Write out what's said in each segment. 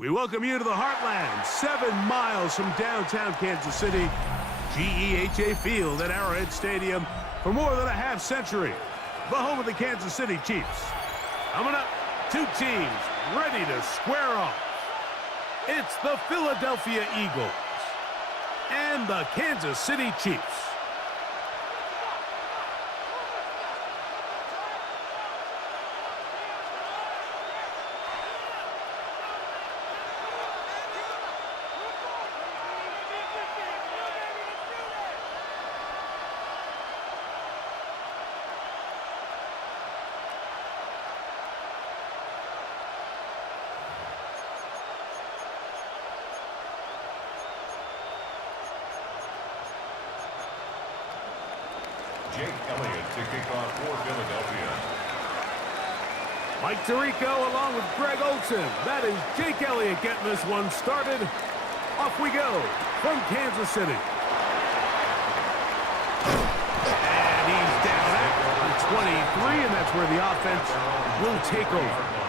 We welcome you to the Heartland, 7 miles from downtown Kansas City, GEHA Field at Arrowhead Stadium for more than a half century. The home of the Kansas City Chiefs. Coming up, two teams ready to square off. It's the Philadelphia Eagles and the Kansas City Chiefs. Jake Elliott to kick off for Philadelphia. Mike Tirico along with Greg Olsen. That is Jake Elliott getting this one started. Off we go from Kansas City. And he's down at the 23, and that's where the offense will take over.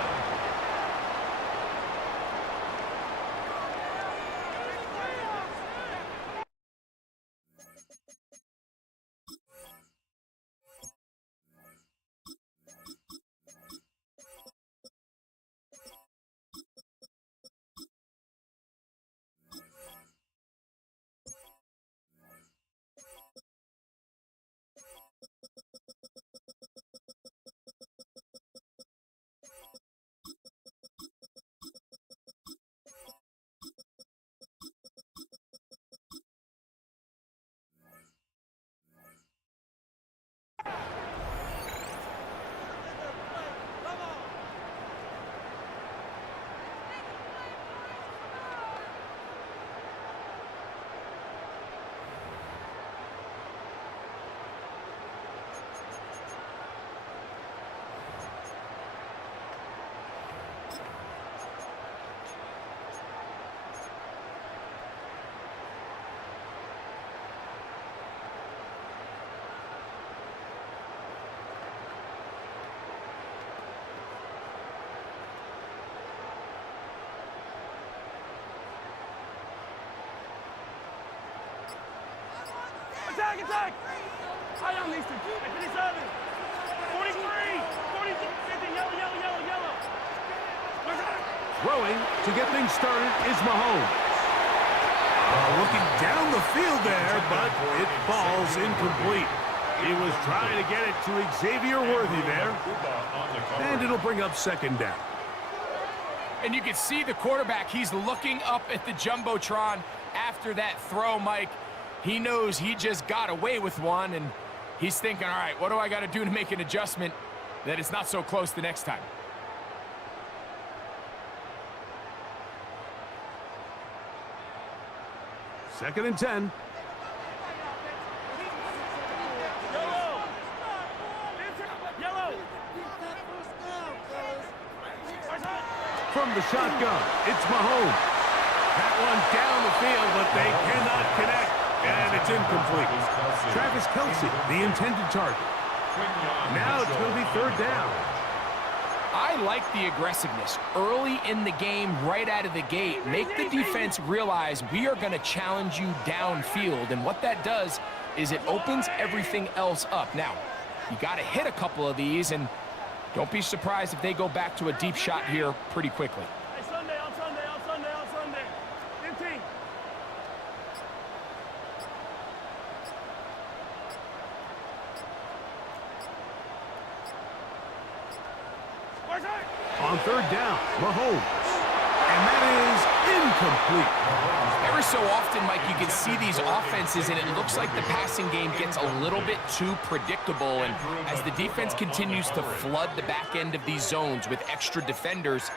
Attack, attack! I am Easton. At 57. 43. 50. Yellow, yellow, yellow, yellow. Throwing to get things started is Mahomes. Looking down the field there, but it falls incomplete. He was trying to get it to Xavier Worthy there. And it'll bring up second down. And you can see the quarterback, he's looking up at the Jumbotron after that throw, Mike. He knows he just got away with one, and he's thinking, all right, what do I got to do to make an adjustment that it's not so close the next time? Second and 10. From the shotgun, it's Mahomes. That one down the field, but they cannot connect. And it's incomplete. Travis Kelce, the intended target. Now it's going to be third down. I like the aggressiveness. Early in the game, right out of the gate, make the defense realize we are going to challenge you downfield. And what that does is it opens everything else up. Now, you got to hit a couple of these, and don't be surprised if they go back to a deep shot here pretty quickly. Hey, Sunday, on Sunday, on Sunday, on Sunday. 15. On third down, Mahomes. And that is incomplete. Every so often, Mike, you can see these offenses, and it looks like the passing game gets a little bit too predictable. And as the defense continues to flood the back end of these zones with extra defenders,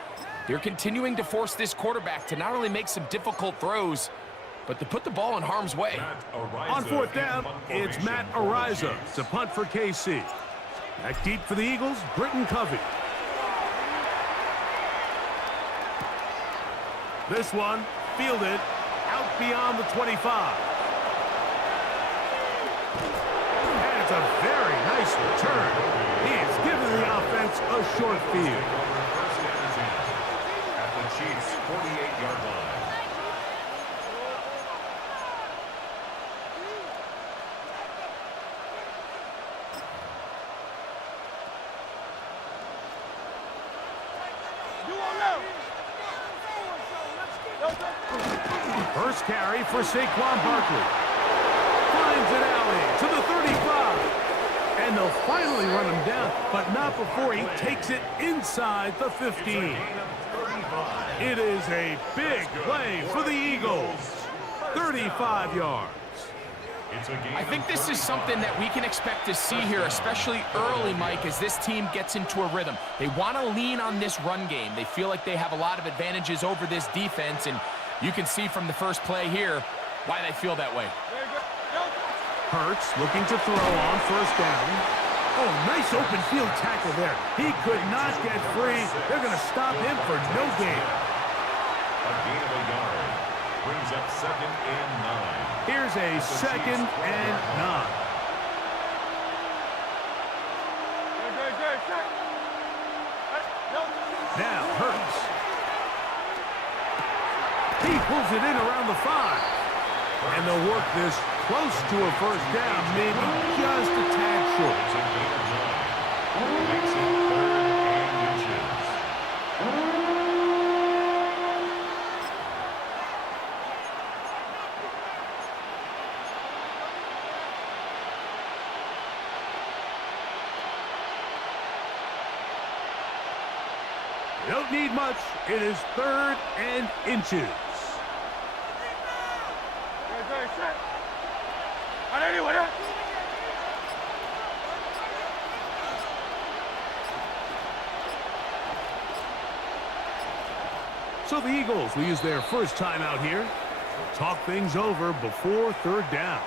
they're continuing to force this quarterback to not only make some difficult throws, but to put the ball in harm's way. On fourth down, it's Matt Ariza to punt for KC. Back deep for the Eagles, Britton Covey. This one fielded out beyond the 25. And it's a very nice return. He has given the offense a short field. the Chiefs' 48-yard line. First carry for Saquon Barkley. Finds an alley to the 35. And they'll finally run him down, but not before he takes it inside the 15. It is a big play for the Eagles. 35 yards. I think this is something that we can expect to see here, especially early, Mike, as this team gets into a rhythm. They want to lean on this run game. They feel like they have a lot of advantages over this defense, and you can see from the first play here why they feel that way. Hurts looking to throw on first down. Oh, nice open field tackle there. He could not get free. They're going to stop him for no gain. A gain of a yard. Brings up 2nd and 9. Here's a 2nd and 9. Now Hurts. He pulls it in around the 5. And they'll work this close to a first down, maybe just a tad short. It's a gain of 9. Makes it 3rd and inches. You don't need much. It is 3rd and inches. So the Eagles will use their first time out here. They'll talk things over before 3rd down.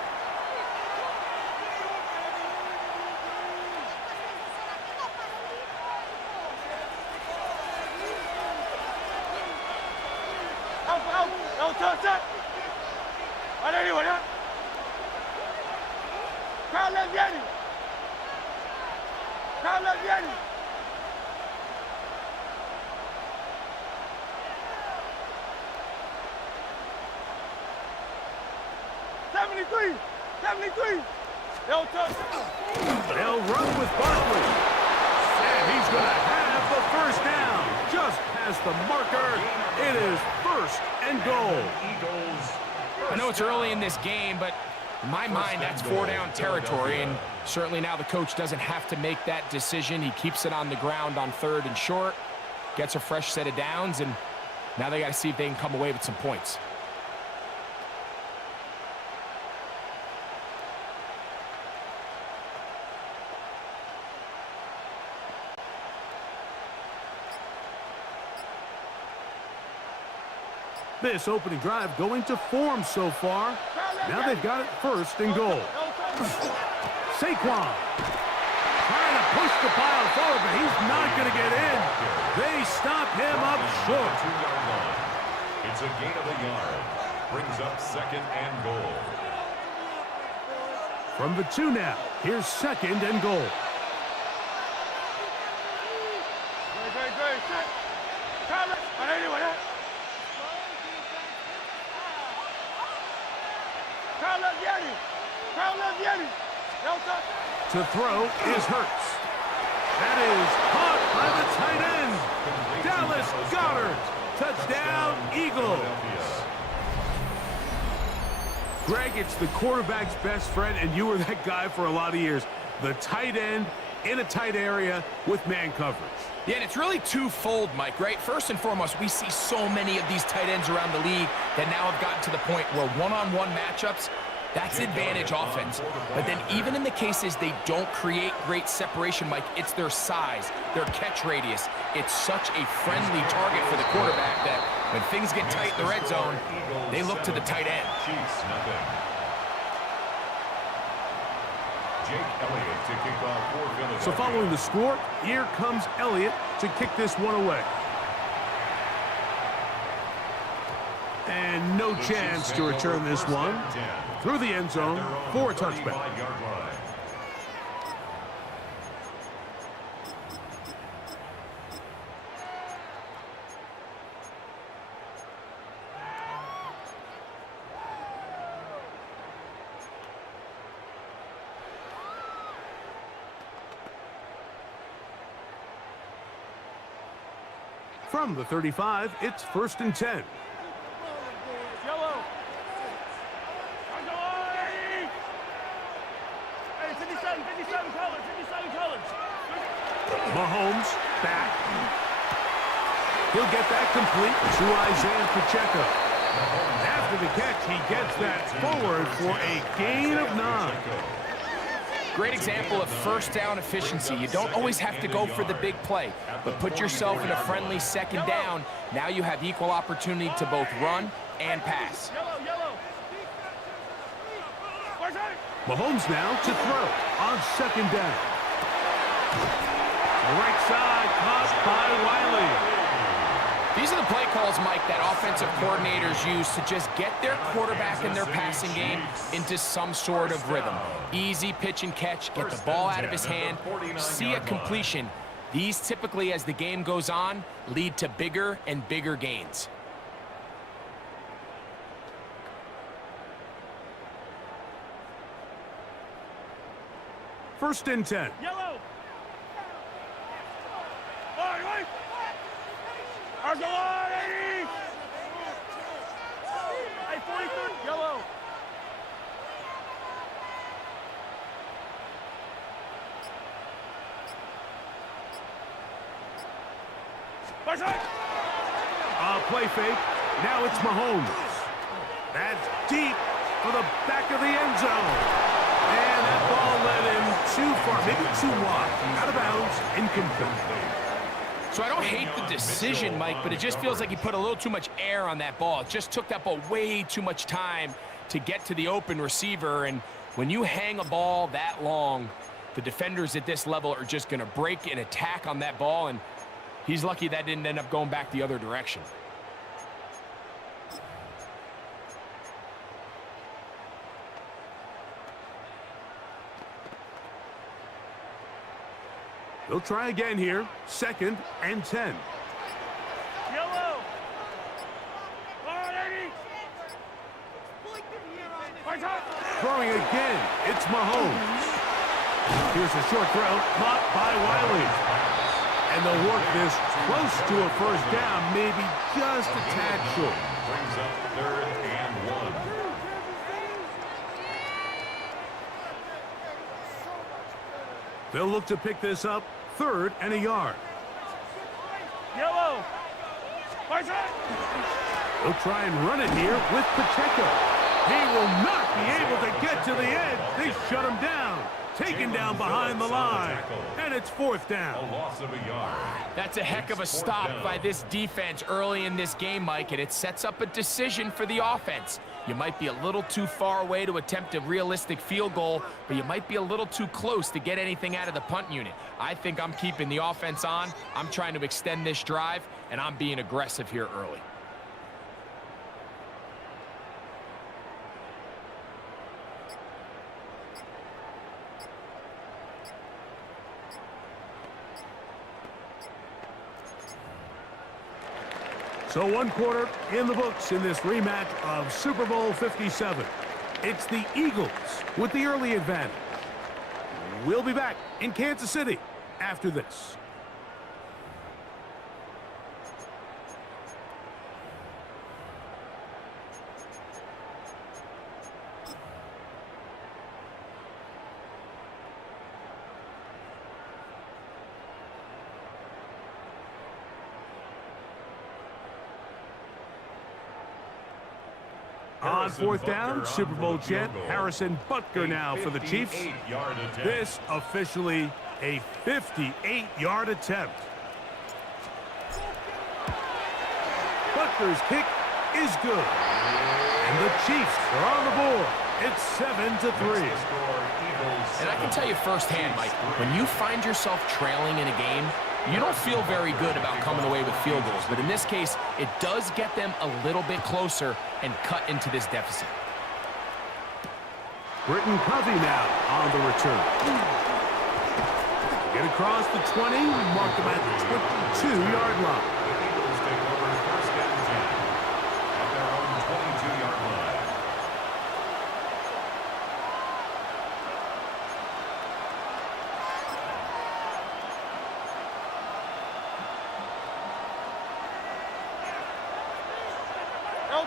They'll run with Barkley. And he's going to have the first down. Just past the marker. It is 1st and goal. I know it's early in this game, but in my mind, that's 4-down territory. And certainly now the coach doesn't have to make that decision. He keeps it on the ground on 3rd and short. Gets a fresh set of downs. And now they got to see if they can come away with some points. This opening drive going to form so far. Now they've got it 1st and goal. Saquon trying to push the pile forward, but he's not going to get in. They stop him up short. 2-yard line. It's a gain of a yard. Brings up 2nd and goal. From the 2 now, here's 2nd and goal. To throw is Hurts. That is caught by the tight end, Dallas Goedert. Touchdown, Eagles. Greg, it's the quarterback's best friend, and you were that guy for a lot of years. The tight end in a tight area with man coverage. Yeah, and it's really twofold, Mike, right? First and foremost, we see so many of these tight ends around the league that now have gotten to the point where one-on-one matchups, that's advantage offense. But then even in the cases they don't create great separation, Mike, it's their size, their catch radius. It's such a friendly target for the quarterback that when things get tight in the red zone, they look to the tight end. Chiefs, nothing. Jake Elliott to kick off for Philadelphia. So following the score, here comes Elliott to kick this one away. And no chance to return this one through the end zone for a touchback. From the 35, it's 1st and 10. Yellow. Hey, 57 colors, 57 colors. Mahomes back. He'll get that complete to Isaiah Pacheco. After the catch, he gets that forward for a gain of 9. Great example of first down efficiency. You don't always have to go for the big play, but put yourself in a friendly second down. Now you have equal opportunity to both run and pass. Mahomes now to throw on 2nd down. Right side, caught by Wiley. These are the play calls, Mike, that offensive coordinators use to just get their quarterback and their passing game into some sort of rhythm. Easy pitch and catch, get the ball out of his hand, see a completion. These typically, as the game goes on, lead to bigger and bigger gains. First and 10. Yellow. Right. Argolani. Hey, 43. Yellow. Play fake. Now it's Mahomes. That's deep for the back of the end zone. And that ball led him too far, maybe too wide. Out of bounds, incomplete. So I don't hate the decision, Mike, but it just feels like he put a little too much air on that ball. It just took that ball way too much time to get to the open receiver. And when you hang a ball that long, the defenders at this level are just going to break and attack on that ball. And he's lucky that didn't end up going back the other direction. They'll try again here. 2nd and 10. Yellow. Throwing again. It's Mahomes. Here's a short throw. Caught by Wiley. And they'll work this close to a first down. Maybe just a tad short. Brings up 3rd and 1. They'll look to pick this up. 3rd and a yard. Yellow. They'll try and run it here with Pacheco. He will not be able to get to the edge. They shut him down. Taken down behind the line. And it's 4th down. A loss of a yard. That's a heck of a stop by this defense early in this game, Mike, and it sets up a decision for the offense. You might be a little too far away to attempt a realistic field goal, but you might be a little too close to get anything out of the punt unit. I think I'm keeping the offense on. I'm trying to extend this drive, and I'm being aggressive here early. So 1 quarter in the books in this rematch of Super Bowl 57. It's the Eagles with the early advantage. We'll be back in Kansas City after this. On 4th down, Super Bowl champ Harrison Butker now for the Chiefs. This officially a 58-yard attempt. Butker's kick is good. And the Chiefs are on the board. It's 7-3. And I can tell you firsthand, Mike, when you find yourself trailing in a game, you don't feel very good about coming away with field goals. But in this case, it does get them a little bit closer and cut into this deficit. Britton Covey now on the return. Get across the 20, mark them at the 22-yard line. The Eagles take over 1st and 10 at their own 22-yard line.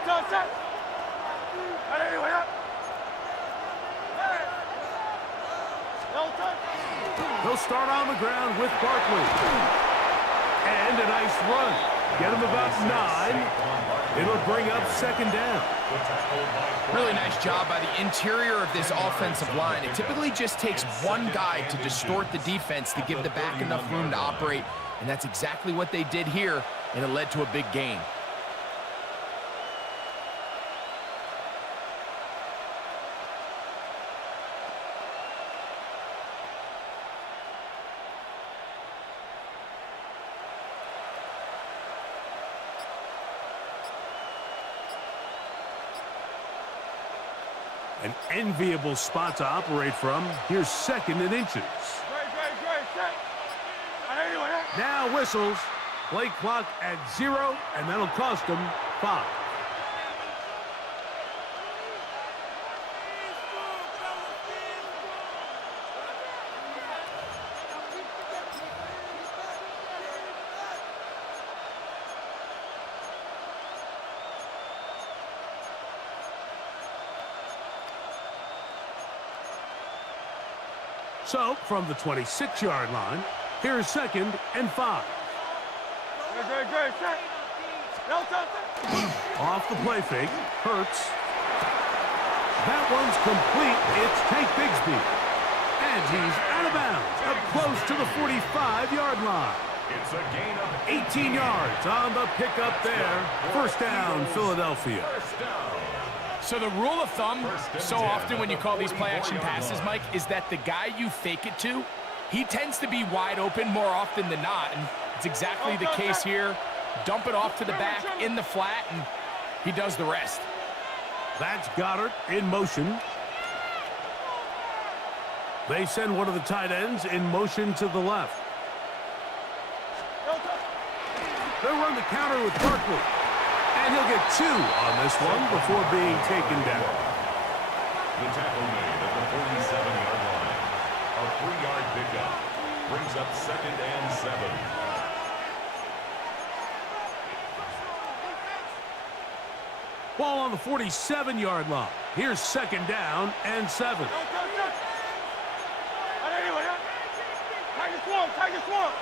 touch that. Anyway, up. Yellow touch. They'll start on the ground with Barkley. And a nice run. Get him about 9. It'll bring up second down. Really nice job by the interior of this offensive line. It typically just takes one guy to distort the defense to give the back enough room to operate, and that's exactly what they did here, and it led to a big gain. An enviable spot to operate from. Here's second and inches. Great, set. Anyway, Now whistles. Play clock at 0, and that'll cost them 5. So, from the 26-yard line, here's second and 5. Great, set. Yellow touch. Off the play fake, Hurts. That one's complete. It's Tank Bigsby. And he's out of bounds, up close to the 45-yard line. It's a gain of 18 yards on the pickup there. First down, Philadelphia. first down. So the rule of thumb, so often when you call these play-action passes, Mike, is that the guy you fake it to, he tends to be wide open more often than not, and it's exactly the case here. Dump it off to the back in the flat, and he does the rest. That's Goddard in motion. They send one of the tight ends in motion to the left. They'll run the counter with Barkley. And he'll get 2 on this one before being taken down. The tackle made at the 47-yard line. A 3-yard pickup brings up second and 7. Ball on the 47-yard line. Here's second down and 7. Tiger swamp.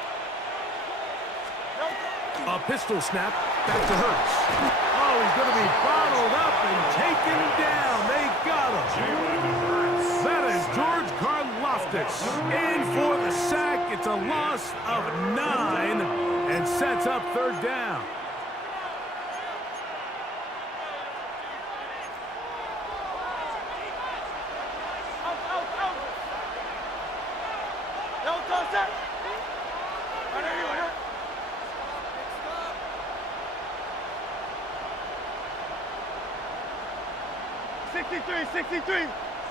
A pistol snap back to Hurts. Oh, he's going to be bottled up and taken down. They got him. That is George Karlaftis in for the sack. It's a loss of 9 and sets up third down. Yellow touch that.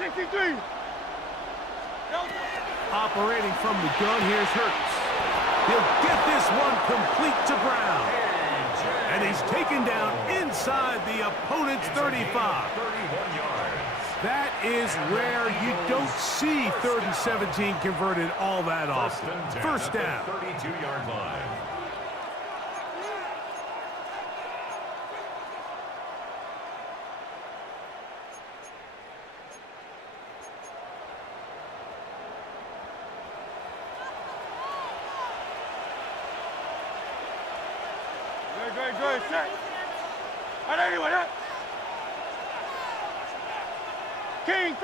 63. Operating from the gun, here's Hurts. He'll get this one complete to Brown. And he's taken down inside the opponent's 35. 31 yards. That is rare. You don't see 3rd and 17 converted all that often. First down. 32-yard line. Great, set. Anyway, King.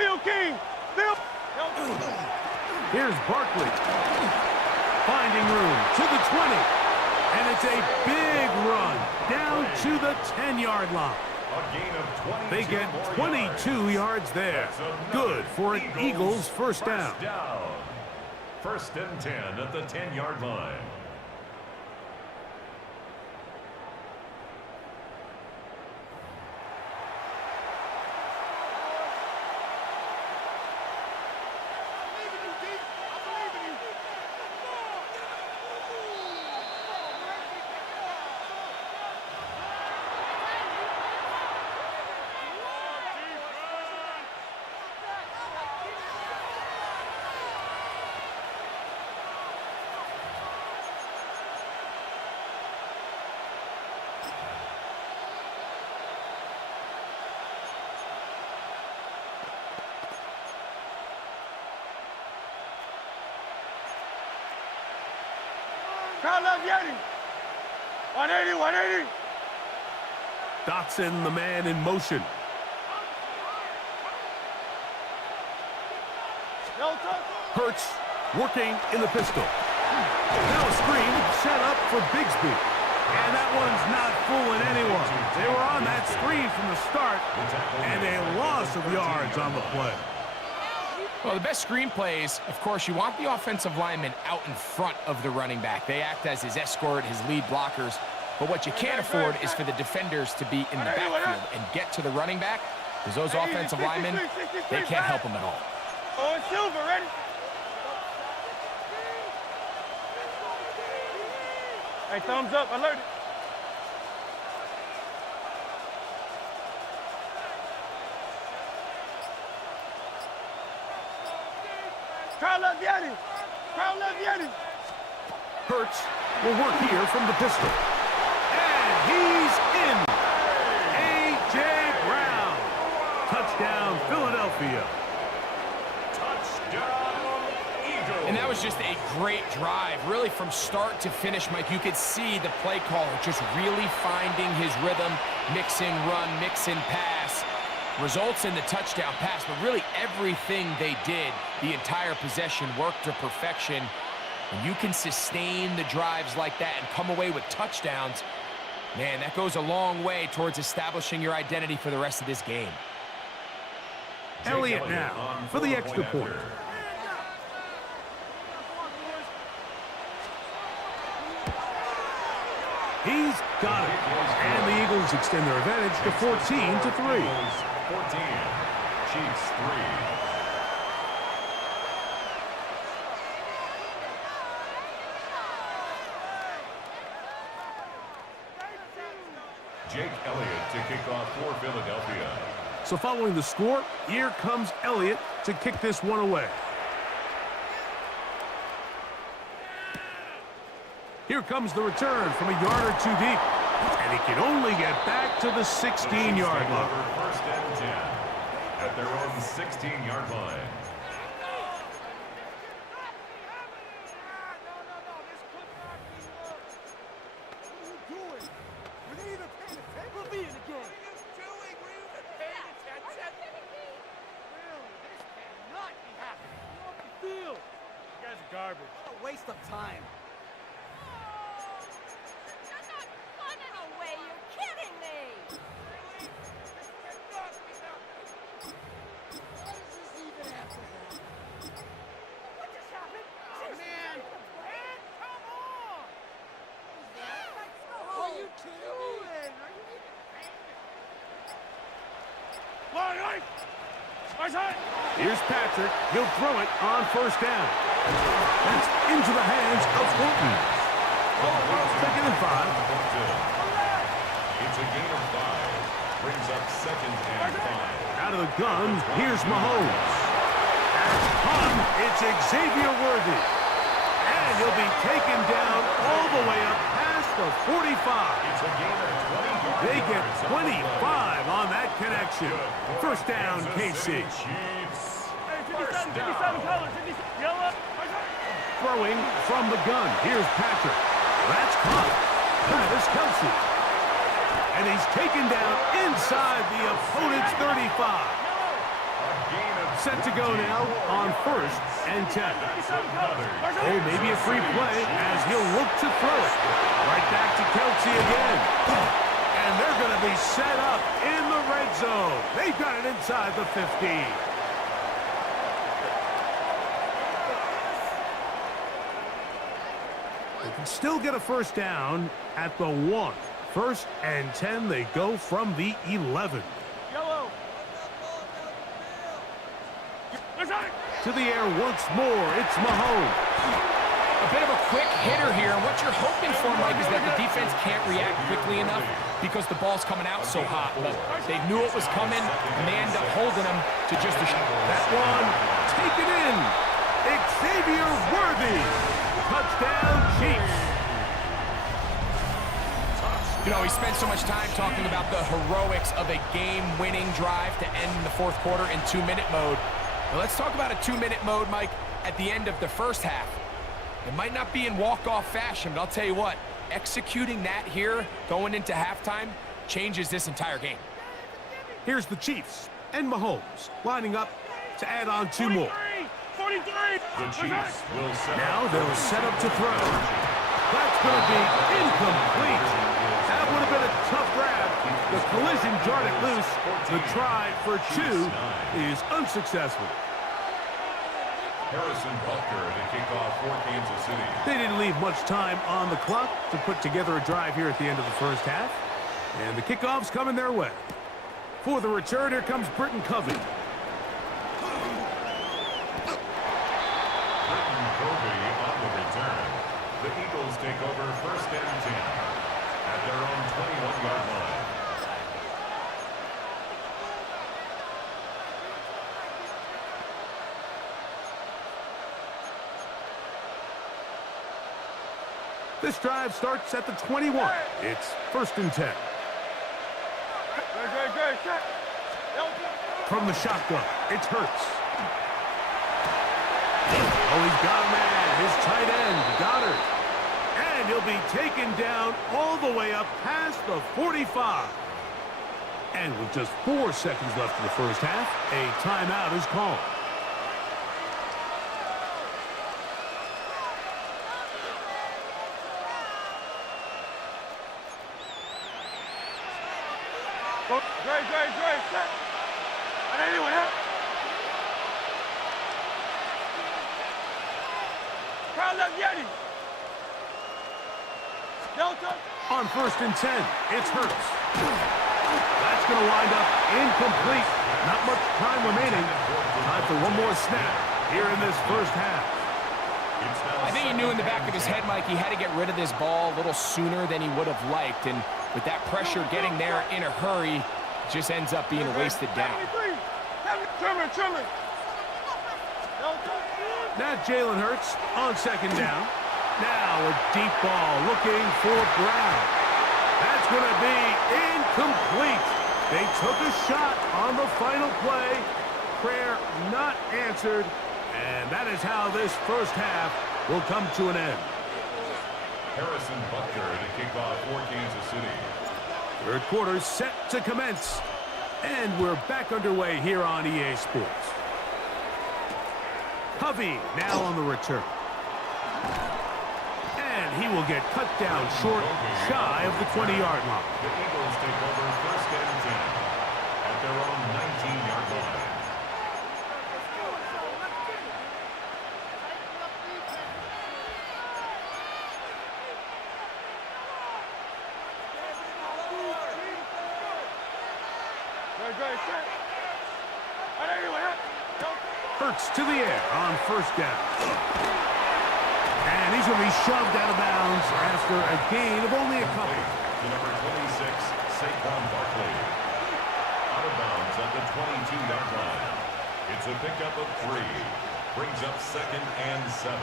Here's Barkley. Finding room to the 20. And it's a big run down to the 10-yard line. A gain of 22 They get 22 yards there. Good for an Eagles first down. First and 10 at the 10-yard line. Crowd left Yeti. 180, 180. Dotson, the man in motion. No touch. Hurts working in the pistol. Now a screen set up for Bigsby. And that one's not fooling anyone. They were on that screen from the start, and a loss of yards on the play. Well, the best screen plays, of course, you want the offensive lineman out in front of the running back. They act as his escort, his lead blockers. But what you can't afford is for the defenders to be in the backfield and get to the running back, because those offensive linemen, they can't help them at all. Oh, it's Silver, ready? Hey, thumbs up, alert it. Crowd left Yeti. Crowd left Yeti. Hurts will work here from the pistol. And he's in. A.J. Brown. Touchdown, Philadelphia. Touchdown, Eagles. And that was just a great drive. Really, from start to finish, Mike, you could see the play caller just really finding his rhythm, mix in run, mix in pass. Results in the touchdown pass, but really everything they did, the entire possession, worked to perfection. When you can sustain the drives like that and come away with touchdowns, man, that goes a long way towards establishing your identity for the rest of this game. Elliott now for the extra point. He's got it. And the Eagles extend their advantage to 14-3. 14, Chiefs 3. Jake Elliott to kick off for Philadelphia. So following the score, here comes Elliott to kick this one away. Here comes the return from a yard or two deep. And he can only get back to the 16-yard line. First and 10 at their own 16-yard line. Garbage. What a waste of time. No way, you're kidding me! What just happened? Oh, man. Come on! What are you doing? Here's Patrick. He'll throw it on first down. That's into the hands of Horton. Second and 5. It's a gain of 5. Brings up second and 5. Out of the gun, here's Mahomes. At punt, it's Xavier Worthy. And he'll be taken down all the way up past the 45. It's a gain of 20 yards. They get 25 on that connection. First down, KC. Chiefs. Hey, 57, First 57 down. colors, 57. Yellow. Throwing from the gun. Here's Patrick. That's caught. Travis Kelce. And he's taken down inside the opponent's 35. Set to go now on first and 10. Oh, maybe a free play as he'll look to throw it. Right back to Kelce again. And they're going to be set up in the red zone. They've got it inside the 15. They can still get a first down at the 1. First and 10, they go from the 11. Yellow. To the air once more, it's Mahomes. A bit of a quick hitter here. What you're hoping for, Mike, is that the defense can't react quickly enough because the ball's coming out so hot. But they knew it was coming, and they end up holding them to just a shot. That one, taken in. Xavier Worthy. Touchdown, Chiefs. You know, we spent so much time talking about the heroics of a game-winning drive to end the fourth quarter in 2-minute mode. Well, let's talk about a 2-minute mode, Mike, at the end of the first half. It might not be in walk-off fashion, but I'll tell you what, executing that here, going into halftime, changes this entire game. Here's the Chiefs and Mahomes lining up to add on 2 more. 43! The Chiefs will set Now up. they'll set up to throw. That's going to be incomplete. That would have been a tough grab. The collision jarred it loose. The try for 2 is unsuccessful. Harrison Butker to kick off for Kansas City. They didn't leave much time on the clock to put together a drive here at the end of the first half. And the kickoff's coming their way. For the return, here comes Britton Covey. Britton Covey on the return. The Eagles take over 1st and 10 at their own 21-yard line. This drive starts at the 21. It's 1st and 10. From the shotgun, it's Hurts. Oh, he's got a man, his tight end, Goddard. And he'll be taken down all the way up past the 45. And with just 4 seconds left in the first half, a timeout is called. Great. I didn't even have. Crowd left Yeti. Delta. On 1st and 10, it's Hurts. That's going to wind up incomplete. Not much time remaining. Time for one more snap here in this first half. I think he knew in the back of his head, Mike, he had to get rid of this ball a little sooner than he would have liked. And with that pressure getting there in a hurry, it just ends up being a wasted down. Trimmer. Now Jalen Hurts on 2nd down. Now a deep ball looking for Brown. That's going to be incomplete. They took a shot on the final play. Prayer not answered. And that is how this first half will come to an end. Harrison Butker to kick off for Kansas City. 3rd quarter set to commence. And we're back underway here on EA Sports. Covey now on the return. And he will get cut down short, shy of the 20-yard line. The Eagles take over 1st and 10 at their own 19-yard line. Hurts to the air on 1st down. And he's going to be shoved out of bounds after a gain of only a couple. To number 26, Saquon Barkley. Out of bounds at the 22-yard line. It's a pickup of 3. Brings up 2nd and 7.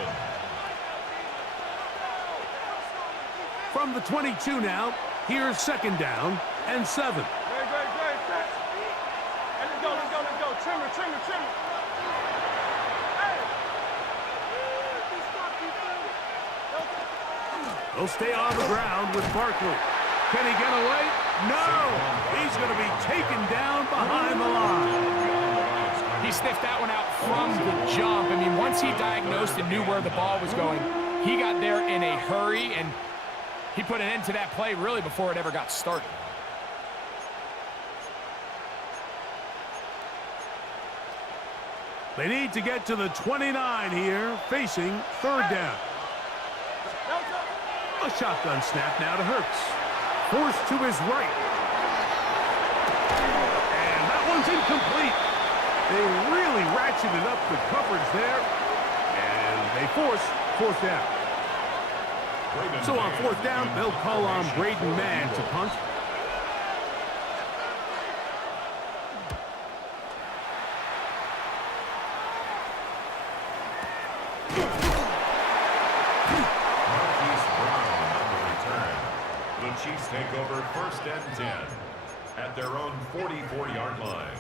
From the 22 now, here's 2nd down and 7. Great. Let's go. Trimmer. They'll stay on the ground with Barkley. Can he get away? No! He's going to be taken down behind the line. He sniffed that one out from the jump. I mean, once he diagnosed and knew where the ball was going, he got there in a hurry, and he put an end to that play really before it ever got started. They need to get to the 29 here, facing 3rd down. A shotgun snap now to Hurts. Forced to his right. And that one's incomplete. They really ratcheted up the coverage there. And they force 4th down. So on 4th down, they'll call on Braden Mann to punt. Chiefs take over 1st and 10 at their own 44-yard line.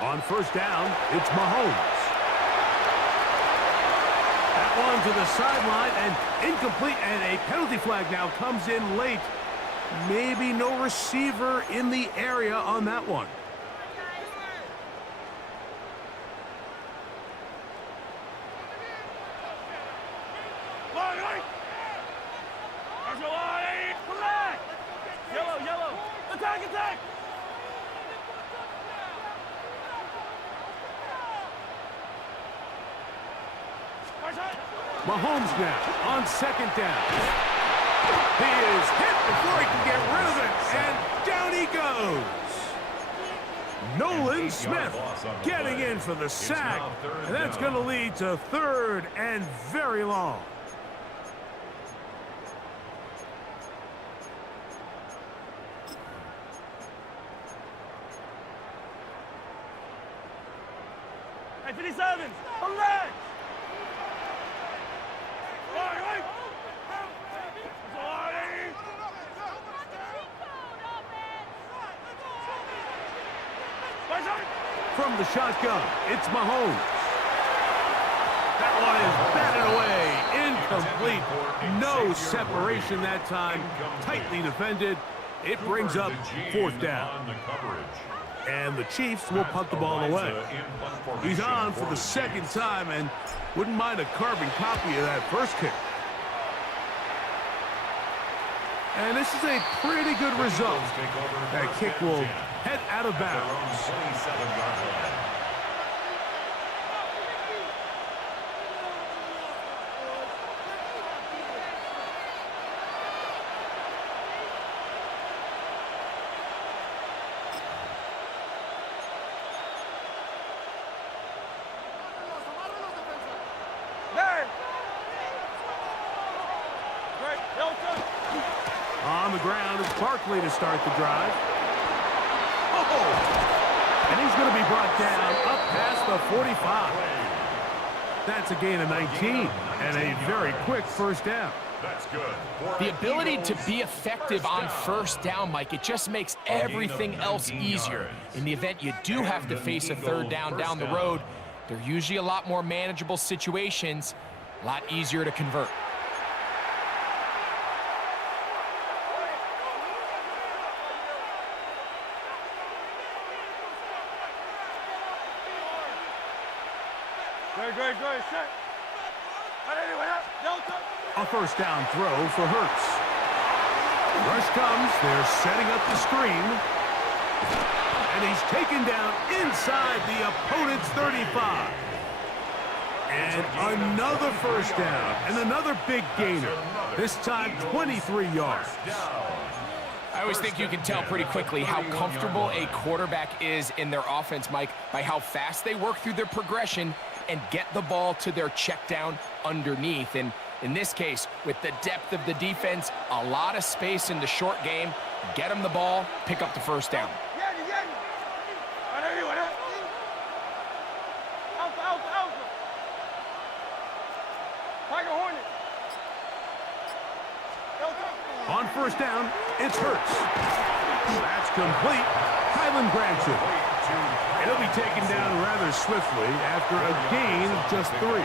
On first down, it's Mahomes. That one to the sideline and incomplete, and a penalty flag now comes in late. Maybe no receiver in the area on that one. Yellow, yellow. Attack, attack. Mahomes now on second down. He is hit before he can get rid of it, and down he goes. Nolan Smith getting in for the sack, and that's going to lead to third and very long. Hey, 57, collect! From the shotgun, it's Mahomes. That one is batted away, incomplete. No separation that time, tightly defended. It brings up fourth down. And the Chiefs will punt the ball away. He's on for the second time and wouldn't mind a carbon copy of that first kick. And this is a pretty good result. That kick will head out of bounds. On the ground is Barkley to start the drive. Oh! And he's going to be brought down up past the 45. That's a gain of 19 and a very quick first down. That's good. The ability to be effective on first down, Mike, it just makes everything else easier. In the event you do have to face a third down down the road, they're usually a lot more manageable situations, a lot easier to convert. Great, set. A first down throw for Hurts. Rush comes, they're setting up the screen. And he's taken down inside the opponent's 35. And another first down, and another big gainer. This time 23 yards. I always think you can tell pretty quickly how comfortable a quarterback is in their offense, Mike, by how fast they work through their progression and get the ball to their check down underneath. And in this case, with the depth of the defense, a lot of space in the short game, get them the ball, pick up the first down. On first down, it's Hurts. That's complete. Kylan grabs it. And he'll be taken down rather swiftly after a gain of just 3.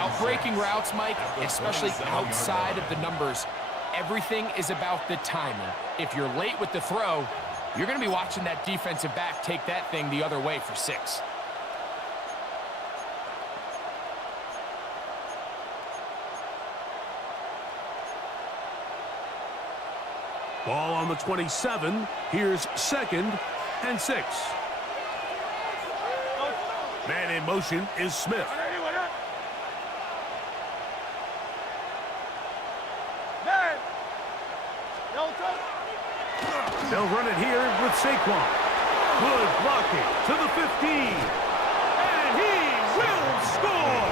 Outbreaking routes, Mike, especially outside of the numbers, everything is about the timing. If you're late with the throw, you're going to be watching that defensive back take that thing the other way for 6. Ball on the 27. Here's second and 6. Man in motion is Smith. They'll run it here with Saquon. Good blocking to the 15. And he will score!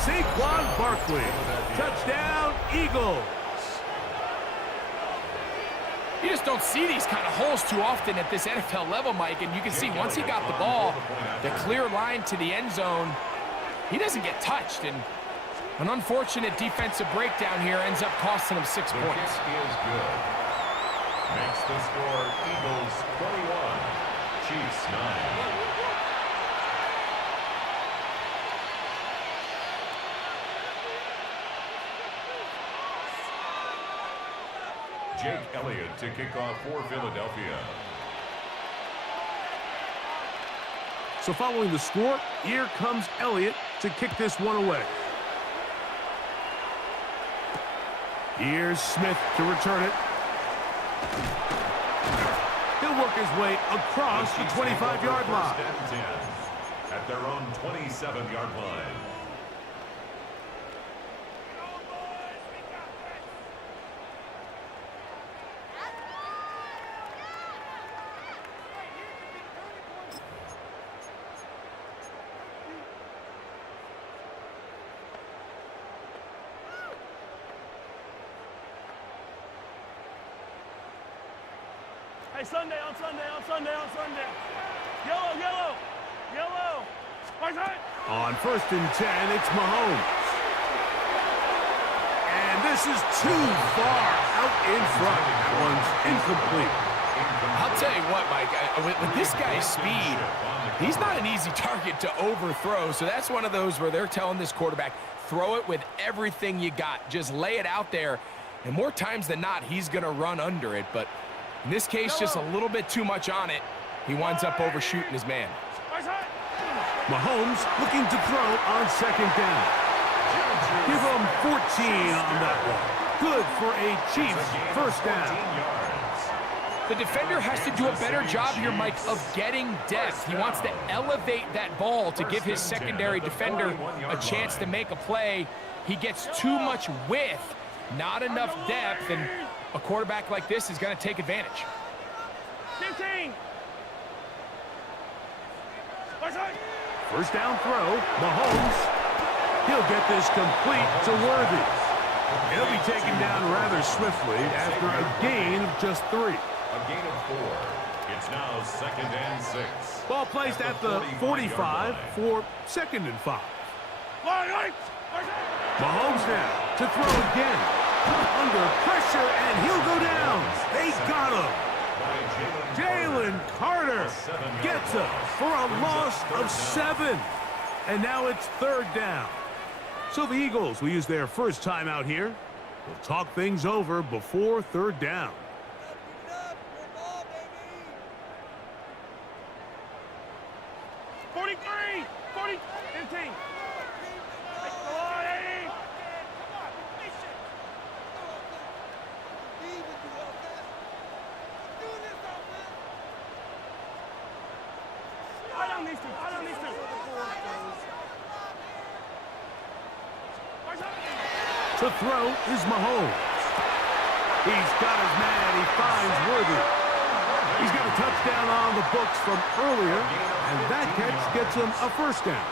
Saquon Barkley. Touchdown, Eagles. You just don't see these kind of holes too often at this NFL level, Mike, and you can see once he got the ball, the clear line to the end zone, he doesn't get touched, and an unfortunate defensive breakdown here ends up costing him 6 points. Is good. Makes the score Eagles 21, Chiefs 9. Jake Elliott to kick off for Philadelphia. So following the score, here comes Elliott to kick this one away. Here's Smith to return it. He'll work his way across the 25-yard line. At their own 27-yard line. Hey, Sunday, on Sunday, on Sunday, on Sunday. Yellow, yellow, yellow. Right side. On 1st and 10, it's Mahomes. And this is too far out in front. That one's incomplete. I'll tell you what, Mike, with this guy's speed, he's not an easy target to overthrow. So that's one of those where they're telling this quarterback, throw it with everything you got. Just lay it out there. And more times than not, he's going to run under it. But in this case, just a little bit too much on it. He winds up overshooting his man. Mahomes looking to throw on 2nd down. Give him 14 on that one. Good for a Chiefs 1st down. The defender has to do a better job here, Mike, of getting depth. He wants to elevate that ball to give his secondary defender a chance to make a play. He gets too much width, not enough depth, and a quarterback like this is going to take advantage. 15. 1st down throw, Mahomes. He'll get this complete to Worthy. He'll be taken down rather swiftly after a gain of just 3. A gain of 4. It's now 2nd and 6. Ball placed at the 45 for 2nd and 5. Mahomes now to throw again. Under pressure, and he'll go down. They got him. Jalen Carter gets him for a loss of 7. And now it's 3rd down. So the Eagles will use their first time out here. We'll talk things over before 3rd down. 43, 40, 15. To throw is Mahomes. He's got his man. He finds Worthy. He's got a touchdown on the books from earlier, and that catch gets him a 1st down.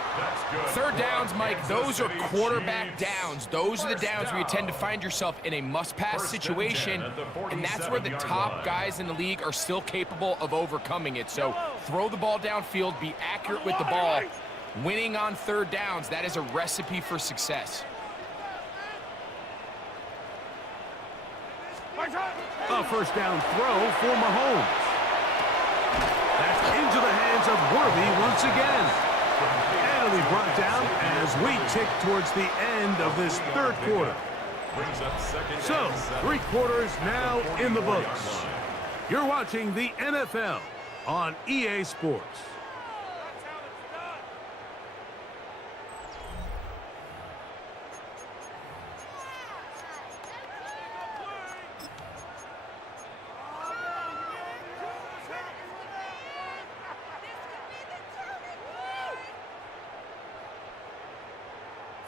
3rd downs, Mike, those are quarterback downs. Those are the downs where you tend to find yourself in a must-pass situation, and that's where the top guys in the league are still capable of overcoming it. So throw the ball downfield, be accurate with the ball. Winning on 3rd downs, that is a recipe for success. A 1st down throw for Mahomes. That's into the hands of Worthy once again. And it'll be brought down as we tick towards the end of this 3rd quarter. So, 3 quarters now in the books. You're watching the NFL on EA Sports.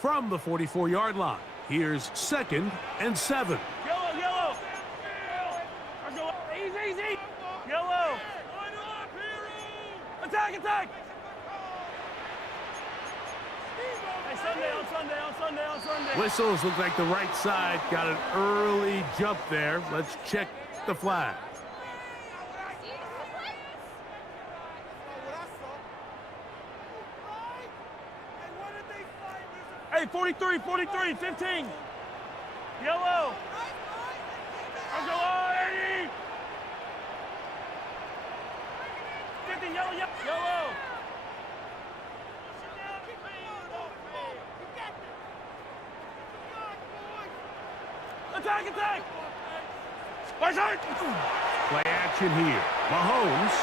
From the 44-yard line, here's 2nd and 7. Yellow, yellow. Easy, easy. Yellow. Attack, attack. Hey, Sunday, on Sunday, on Sunday, on Sunday. Whistles look like the right side got an early jump there. Let's check the flag. Hey, 43, 43, 15. Yellow. Let's go, 80. 50, yellow, yellow. Attack, attack! Play action here. Mahomes.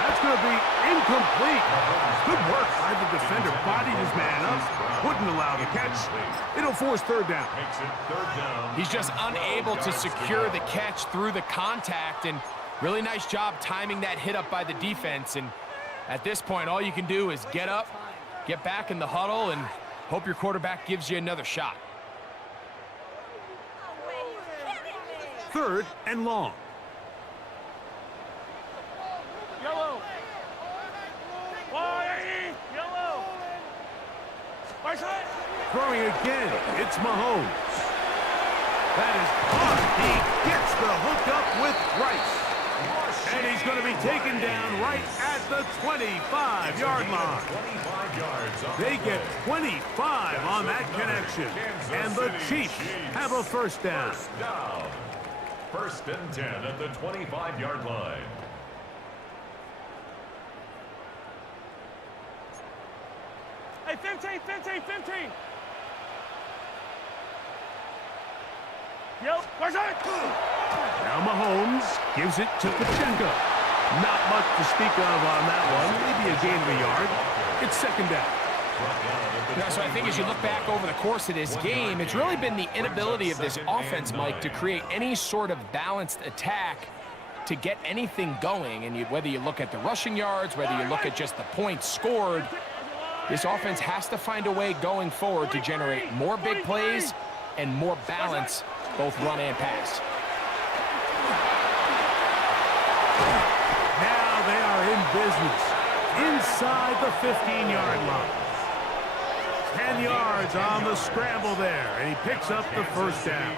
That's going to be incomplete. Good work by the defender. Bodied his man up. Wouldn't allow the catch. It'll force third down. Makes it third down. He's just unable to secure the catch through the contact, and really nice job timing that hit up by the defense. And at this point, all you can do is get up, get back in the huddle, and hope your quarterback gives you another shot. No way, you're kidding me. Third and long. Yellow. Yellow. Right side. Throwing again. It's Mahomes. That is caught. He gets the hook up with Rice. And he's going to be taken down right at the 25-yard line. 25 yards off They the get play. 25 on that connection. And the Chiefs have a first down. First down. First and 10 at the 25-yard line. Hey, 15. Yep, right side. Now Mahomes gives it to Pacheco. Not much to speak of on that one. Maybe a gain of a yard. It's second down. Yeah, so I think as you look back over the course of this game, it's really been the inability of this offense, Mike, to create any sort of balanced attack to get anything going. And whether you look at the rushing yards, whether you look at just the points scored, this offense has to find a way going forward to generate more big plays and more balance, both run and pass. Now they are in business. Inside the 15-yard line. 10 yards on the scramble there, and he picks up the first down.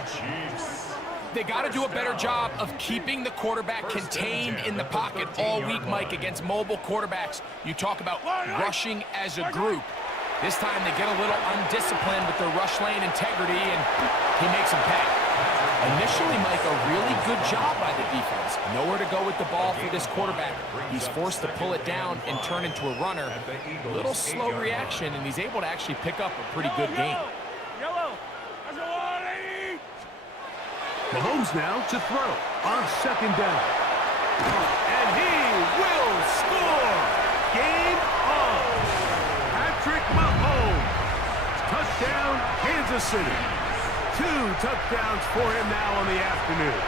They got to do a better job of keeping the quarterback contained in the pocket all week, Mike, against mobile quarterbacks. You talk about rushing as a group. This time they get a little undisciplined with their rush lane integrity, and he makes them pay. Initially, Mike, a really good job by the defense. Nowhere to go with the ball for this quarterback. He's forced to pull it down and turn into a runner. A little slow reaction, and he's able to actually pick up a pretty good game. Yellow. Let's go, 180. Mahomes now to throw on second down. And he will score! Game on! Patrick Mahomes. Touchdown, Kansas City. 2 touchdowns for him now on the afternoon.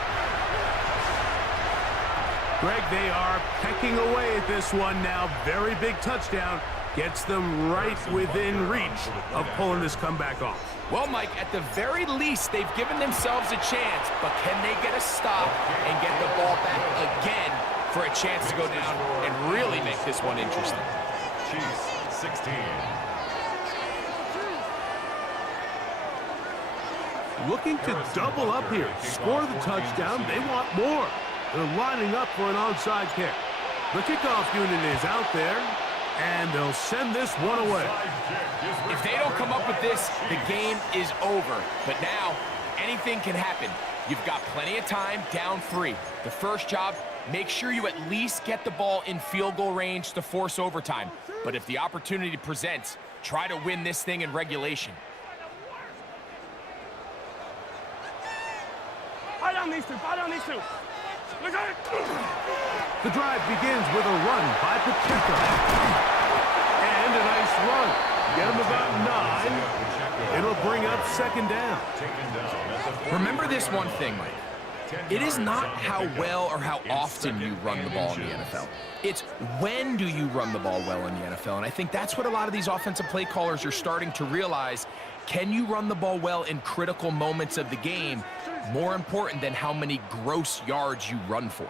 Greg, they are pecking away at this one now. Very big touchdown. Gets them right within reach of pulling this comeback off. Well, Mike, at the very least, they've given themselves a chance, but can they get a stop and get the ball back again for a chance to go down and really make this one interesting? Chiefs, 16. Looking to double up here. Score the touchdown. They want more. They're lining up for an onside kick. The kickoff unit is out there, and they'll send this one away. If they don't come up with this, the game is over. But now, anything can happen. You've got plenty of time, down 3. The first job, make sure you at least get the ball in field goal range to force overtime. But if the opportunity presents, try to win this thing in regulation. Buy down these two. Look at it. The drive begins with a run by Pacheco. And a nice run. Get him about 9. It'll bring up second down. Remember this one thing, Mike. It is not how well or how often you run the ball in the NFL. It's when do you run the ball well in the NFL. And I think that's what a lot of these offensive play callers are starting to realize. Can you run the ball well in critical moments of the game? More important than how many gross yards you run for.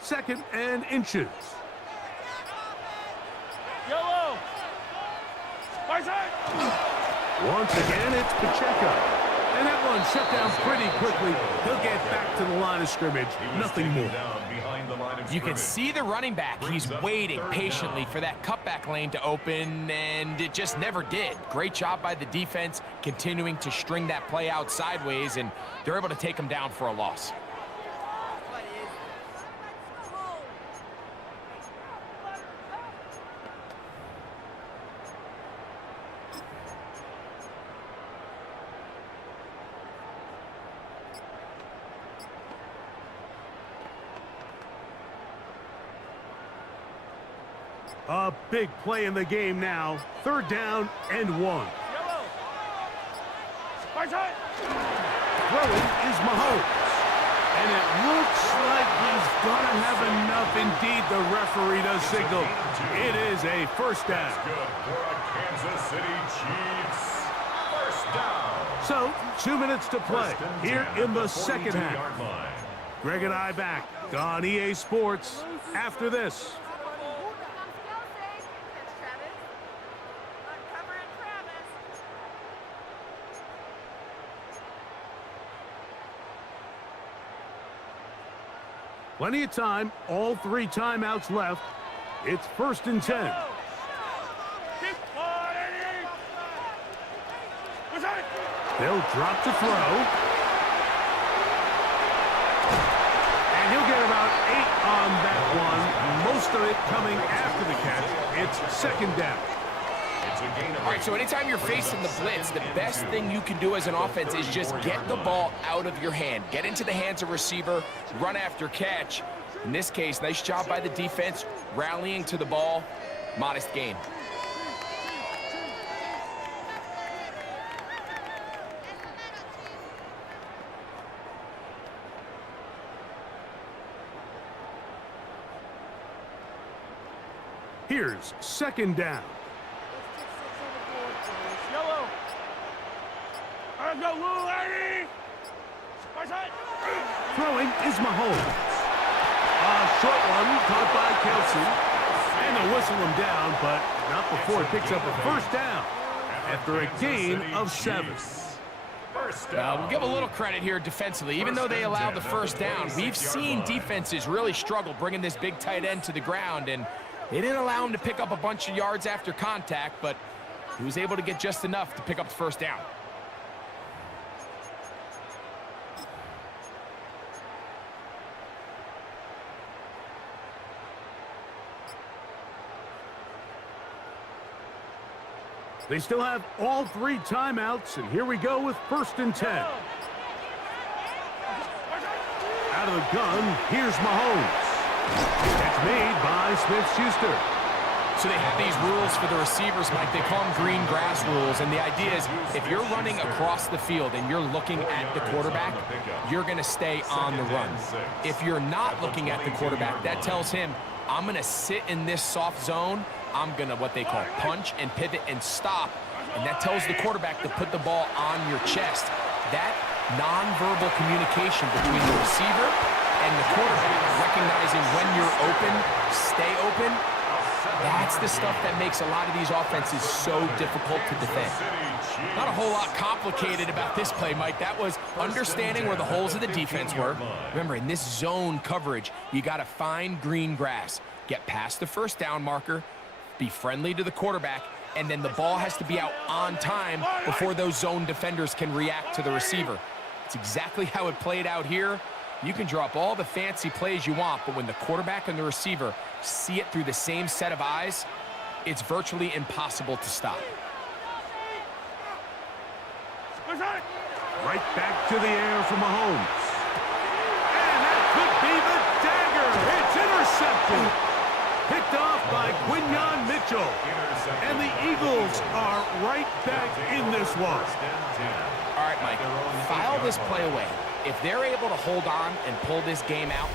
Second and inches. Yellow. Right side. Once again, it's Pacheco. And that one shut down pretty quickly. He'll get back to the line of scrimmage. Nothing more. You can see the running back. He's waiting patiently for that cutback lane to open, and it just never did. Great job by the defense, continuing to string that play out sideways, and they're able to take him down for a loss. A big play in the game now. 3rd down and 1. Yellow. Throwing is Mahomes. And it looks like he's going to have enough. Indeed, the referee does signal. It is a 1st down. Good for a Kansas City Chiefs. 1st down. So, 2 minutes to play here in the 2nd half. Line. Greg and I back on EA Sports after this. Plenty of time, all 3 timeouts left. It's 1st and 10. They'll drop to throw. And he'll get about 8 on that one. Most of it coming after the catch. It's 2nd down. All right, so anytime you're facing the blitz, the best thing you can do as an offense is just get the ball out of your hand. Get into the hands of receiver, run after catch. In this case, nice job by the defense, rallying to the ball. Modest gain. Here's 2nd down. Yellow. Let's go, Lou, Eddie. Throwing is Mahomes. A short one caught by Kelsey. And they'll whistle him down, but not before it picks up a 1st down after a gain of 7. We'll give a little credit here defensively. Even though they allowed the 1st down, we've seen defenses really struggle bringing this big tight end to the ground, and they didn't allow him to pick up a bunch of yards after contact, but he was able to get just enough to pick up the 1st down. They still have all 3 timeouts, and here we go with 1st and 10. Out of the gun, here's Mahomes. Catch made by Smith-Schuster. So they have these rules for the receivers, Mike. They call them green grass rules, and the idea is if you're running across the field and you're looking at the quarterback, you're going to stay on the run. If you're not looking at the quarterback, that tells him, I'm going to sit in this soft zone. I'm going to what they call punch and pivot and stop, and that tells the quarterback to put the ball on your chest. That nonverbal communication between the receiver and the quarterback, recognizing when you're open, stay open, that's the stuff that makes a lot of these offenses so difficult to defend. Not a whole lot complicated about this play, Mike. That was understanding where the holes of the defense were. Remember, in this zone coverage, you got to find green grass, get past the 1st down marker, be friendly to the quarterback, and then the ball has to be out on time before those zone defenders can react to the receiver. It's exactly how it played out here. You can drop all the fancy plays you want, but when the quarterback and the receiver see it through the same set of eyes, it's virtually impossible to stop. Right back to the air for Mahomes. And that could be the dagger. It's intercepted. Picked off by Quinyon Mitchell. And the Eagles are right back in this one. All right, Mike, file this play away. If they're able to hold on and pull this game out,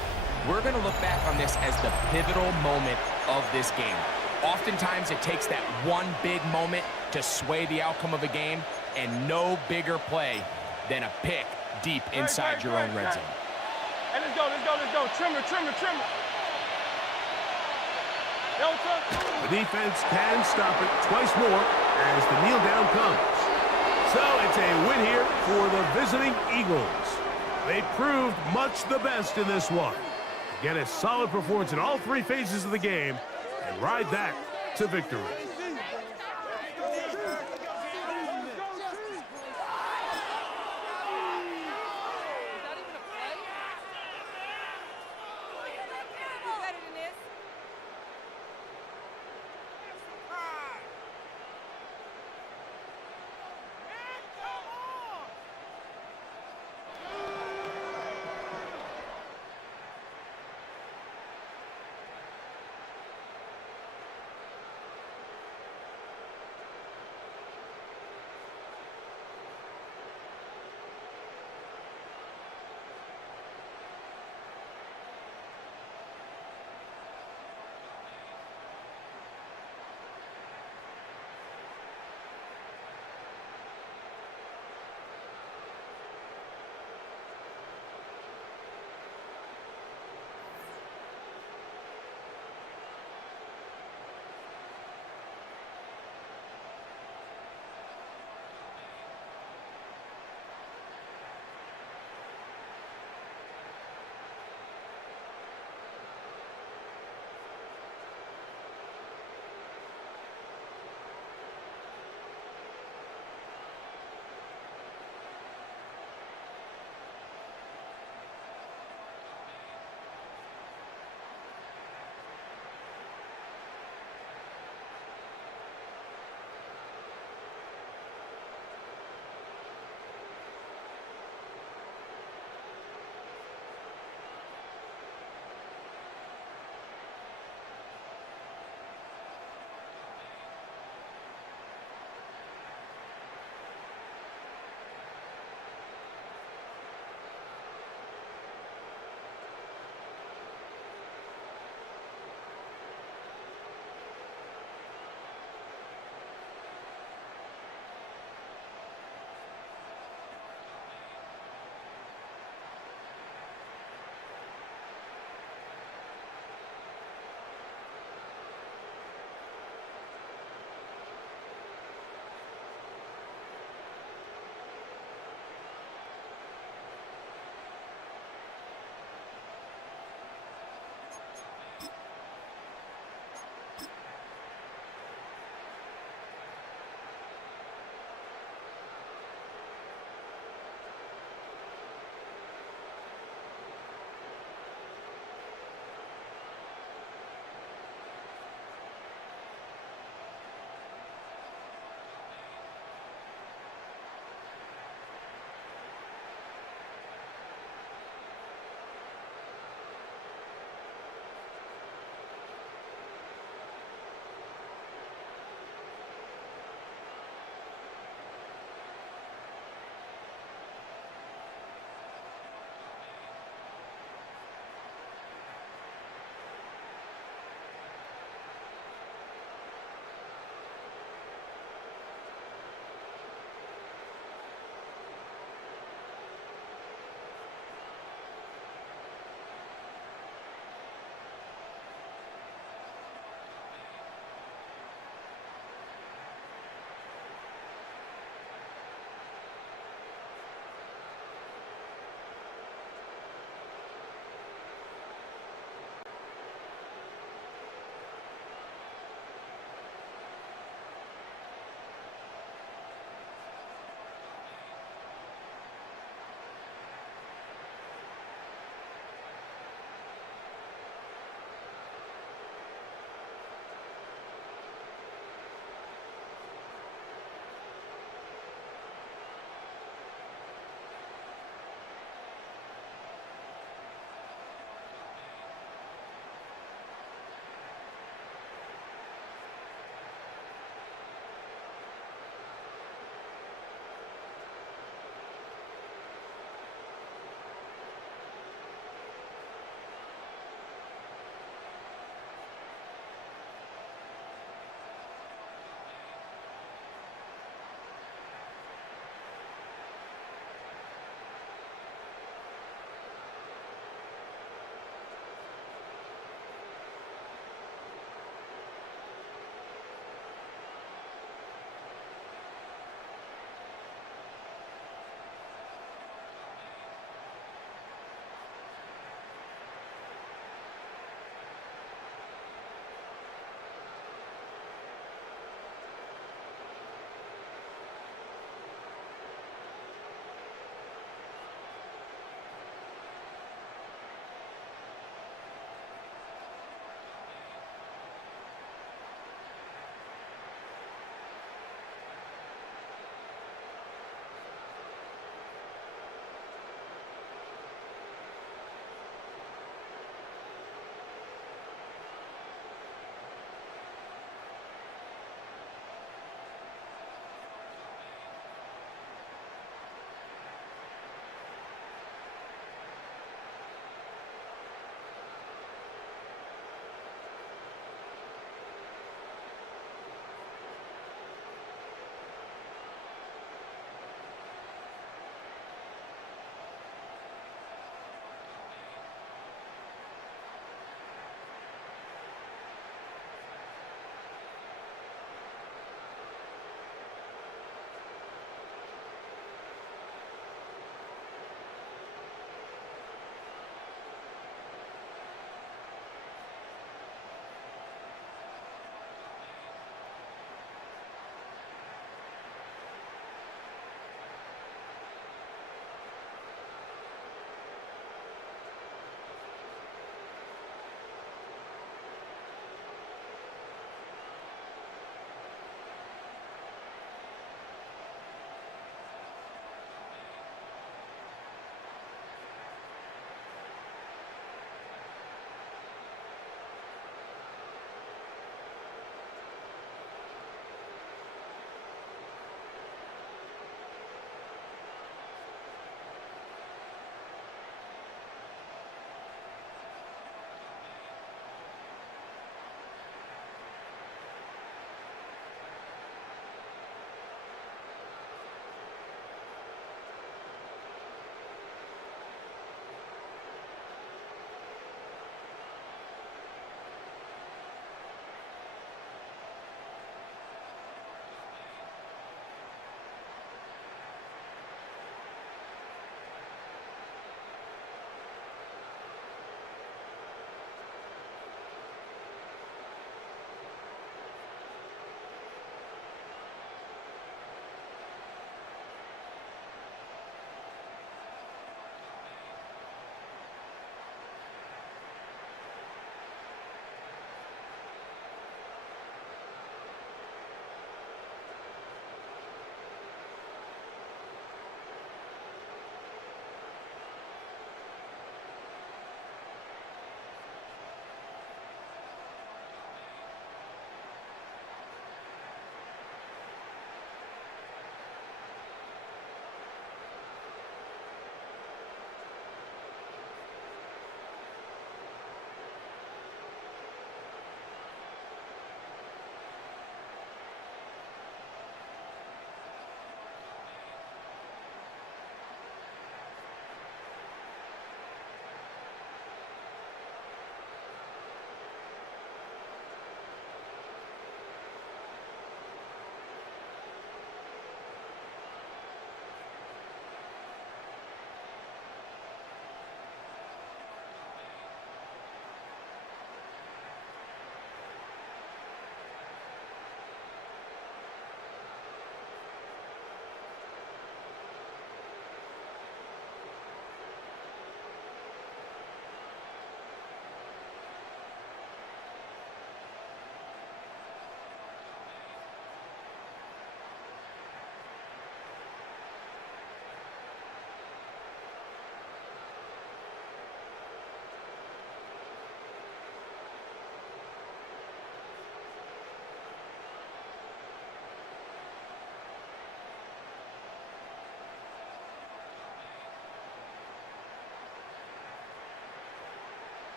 we're going to look back on this as the pivotal moment of this game. Oftentimes, it takes that one big moment to sway the outcome of a game, and no bigger play than a pick deep inside your own red zone. Hey, let's go. Trimmer. The defense can stop it twice more as the kneel down comes. So it's a win here for the visiting Eagles. They proved much the best in this one. Get a solid performance in all three phases of the game and ride that to victory.